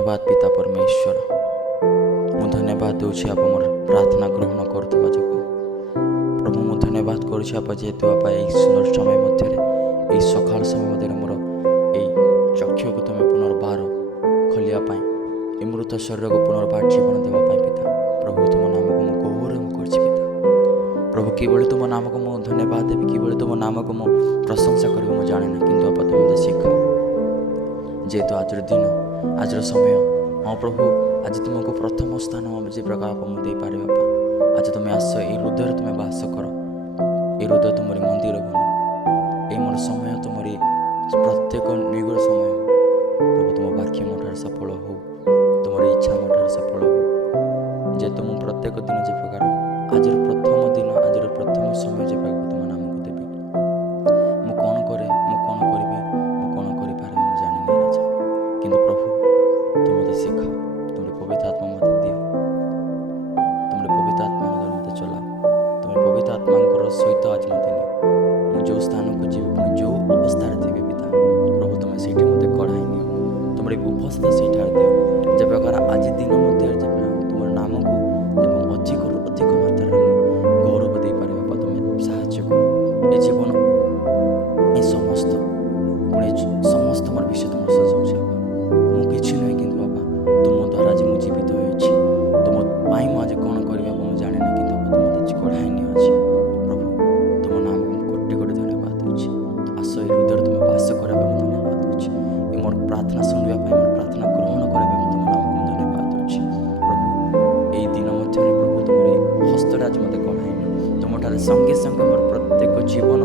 धन्यवाद पिता परमेश्वर। मु धन्यवाद दूची आप मोर प्रार्थना ग्रहण करथिबा जोगु। प्रभु मु धन्यवाद करुछि आप जेहेतु आप एई सुंदर समय मध्य एई सकाळ समय मध्य मोर एई चक्षु को तुम पुनर्बार खोलिया पाई ए मृत शरीर को पुनर्बार जीवन देवा पाई पिता। प्रभु तुम नाम को मु गौरव करछि पिता। प्रभु किबळे तुम नाम को मु धन्यवाद देबी, किबळे तुम नाम को मु प्रशंसा करबी मु जाने ना, किंतु आप तुम मते शिखाओ जेहेतु आज दिन आज समय। हाँ प्रभु आज तुमको प्रथम स्थान जे प्रकार आप मुझे पारे बापा। आज तुम्हें आस ये हृदय तुम्हें बास कर, ये हृदय तुम्हारी मंदिर बन, ये मोर समय तुम्हारी प्रत्येक निगुड़ समय हो प्रभु। तुम वाक्य मोठार सफल हो, तुम्हारी इच्छा मोठार सफल हो जेहेतु मु प्रत्येक दिन जे प्रकार आज प्रथम दिन आज प्रथम समय जे प्रकार तुम नाम को देवी मु कौन करे मु कौन करी मु कौन करि पारे मु जानि नहीं राजा, किंतु प्रभु तुम मते सिखाओ, तुमरे पवित्र आत्मा मते दियो, तुमरे पवित्र आत्मा मते चलाओ, तुम पवित्र आत्मा सहित आज मते नियो। मु जो स्थान को जीव जो अवस्था थी पिता प्रभु तुम सीठी मते कढ़ाई नियो, तुमरे उपस्थित सीठार दियो जे प्रकार आज दिन मध्य तुम नाम को अधिक अधिक मात्रा गौरव दे पारे बापा। तुम साहाय्य करो ए जीवन ए समस्त समस्त मोर विषय तुम सजाऊछ बापा। मु किछि नहीं किंतु बापा तुम द्वारा आज मु जीवित होइछि, तुम पाई मु आज कोन करबा मु जाने ना, किंतु बापा तुम मते कढ़ाई नियो अछि प्रभु। तुम नाम को कोटि कोटि धन्यवाद होछि। आस ए हृदय तुम वास करबा मु धन्यवाद होछि। ए मोर प्रार्थना सुनबा पाई मोर प्रार्थना ग्रहण करबा मु तुम नाम को धन्यवाद होछि प्रभु। ए दिन मध्य प्रभु तुमरी हस्तरा आज मते कढ़ाई नियो, तुम ठारे संगे संगे मोर प्रत्येक जीवन